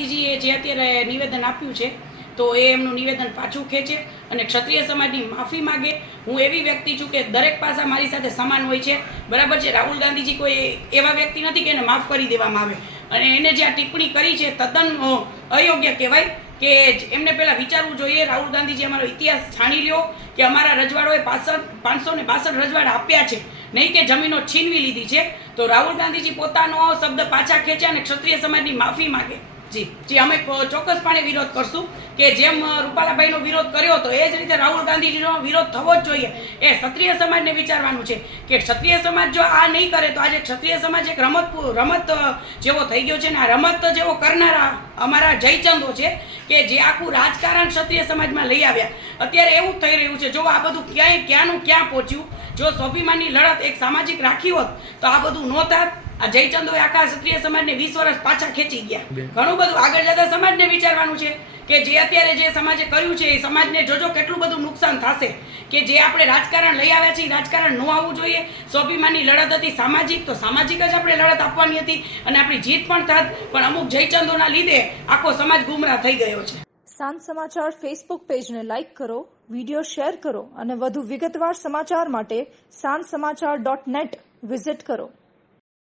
ગાંધીજીએ જે અત્યારે નિવેદન આપ્યું છે તો એ એમનું નિવેદન પાછું ખેંચે અને ક્ષત્રિય સમાજની માફી માગે. હું એવી વ્યક્તિ છું કે દરેક પાસા મારી સાથે સમાન હોય છે, બરાબર છે. રાહુલ ગાંધીજી કોઈ એવા વ્યક્તિ નથી કે એને માફ કરી દેવામાં આવે, અને એને જે આ ટિપ્પણી કરી છે તદ્દન અયોગ્ય કહેવાય. કે એમને પહેલાં વિચારવું જોઈએ. રાહુલ ગાંધીજી અમારો ઇતિહાસ જાણી લ્યો કે અમારા રજવાડોએ 562 રજવાડા આપ્યા છે, નહીં કે જમીનો છીનવી લીધી છે. તો રાહુલ ગાંધીજી પોતાનો શબ્દ પાછા ખેંચે અને ક્ષત્રિય સમાજની માફી માગે. જી અમે ચોક્કસપણે વિરોધ કરશું કે જેમ રૂપાલાભાઈનો વિરોધ કર્યો હતો એ જ રીતે રાહુલ ગાંધીજીનો વિરોધ થવો જ જોઈએ. એ ક્ષત્રિય સમાજને વિચારવાનું છે કે ક્ષત્રિય સમાજ જો આ નહીં કરે તો આજે ક્ષત્રિય સમાજ એક રમત જેવો થઈ ગયો છે ને આ રમત જેવો કરનારા અમારા જયચંદો છે કે જે આખું રાજકારણ ક્ષત્રિય સમાજમાં લઈ આવ્યા. અત્યારે એવું થઈ રહ્યું છે, જો આ બધું ક્યાંનું ક્યાં પહોંચ્યું. જો સ્વાભિમાનની લડત એક સામાજિક રાખી હોત તો આ બધું ન થાત. આ જયચંદોએ આખા ક્ષત્રિય સમાજને 20 વર્ષ પાછા ખેંચી ગયા. ઘણું બધું આગળ જતા સમાજને વિચારવાનું છે કે જે અત્યારે જે સમાજે કર્યું છે એ સમાજને જોજો કેટલું બધું નુકસાન થશે. કે જે આપણે રાજકારણ લઈ આવ્યા છીએ રાજકારણ ન આવવું જોઈએ. સ્વાભિમાનની લડત હતી સામાજિક, તો સામાજિક જ આપણે લડત આપવાની હતી અને આપણી જીત પણ થાત. પણ અમુક જયચંદોના લીધે આખો સમાજ ગુમરાહ થઈ ગયો છે. સાંજ સમાચાર ફેસબુક પેજને લાઇક કરો, વિડીયો શેર કરો અને વધુ વિગતવાર સમાચાર માટે sanssamachar.net વિઝિટ કરો.